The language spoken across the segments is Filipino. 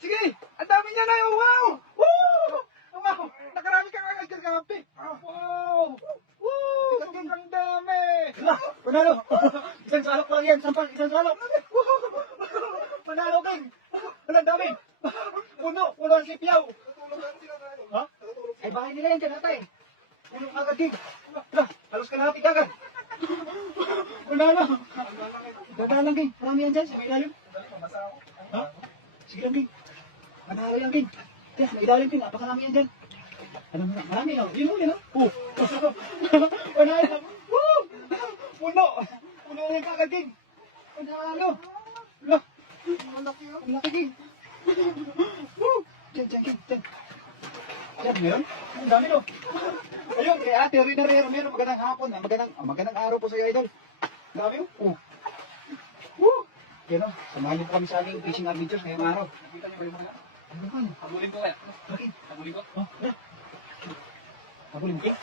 Sige! Ang dami niya na yun! Wow! Woo! Wow! Nakarami kang agad kagabi! Wow! Woo! Ang dami! Panalo! Isang salok lang yan, isang salok! Panalo, King! Walang dami! Puno ang sipyaw! Ha? Ay, bahay nila yan, kanata eh! Puno agad, King! Halos kalahati agad! Panalo! Dadalang, King! Marami yan dyan, sa may ilalim! Ha? Sige lang, King! Panalo yan, King! Tiyan, may ilalim, King! Napakarami yan dyan! Marami lang! Yun ulit, no? Panalo! Woo! Puno! Puno rin kagad, King! Panalo! Wala! Ang laki, King! Woo! Diyan, King! Diyan! Diyan, meron? Ang dami, no? Ayun, kay Ate Rina Romero, magandang hapon. Magandang araw po sa iyo, Idol. Dami, oh! Woo! Yan, no? Samahan niyo po kami sa aming fishing adventures ngayong araw. Nakita niyo ba yung mga... Ano ba? Habulin ko kaya. Laki! Habulin ko. Oh, wala! Habulin mo, King?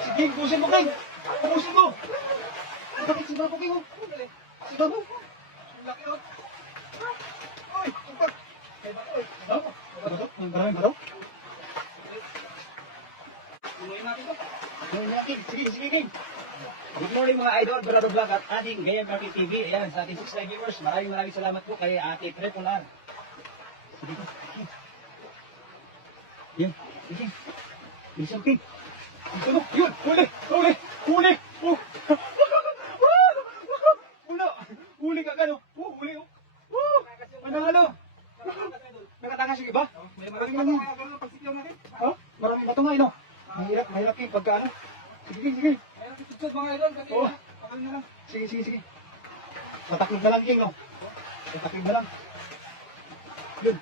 Sige, busin mo, King! Busin mo! Bakit si Babo, King? Si Babo? Ang laki yun! Ay! Tugtog! Maraming baro? Tuloy natin ito. Ayun na, King. Sige, King. Good morning mga idol, Dorado Vlog at ating Gaya Market TV. Ayan, sa ating 6 live viewers, maraming salamat po kay Ate Prepolar. Sige, King. Yan, King. Bilisan, King. Bilisan mo. Yun, huli! Oh. Huli ka gano. Huli. Manalo. Nakatakas yung iba? Maraming bato kaya gano'n ang pagsiklaw natin. Ha? Maraming bato nga, no? Mahirap King, pagka ano. Sige. Mayroon kititsod mga idol. Kasi Oo. pakal nyo lang. Sige. Tataklig na lang, King, no? Tataklig na lang. Yun.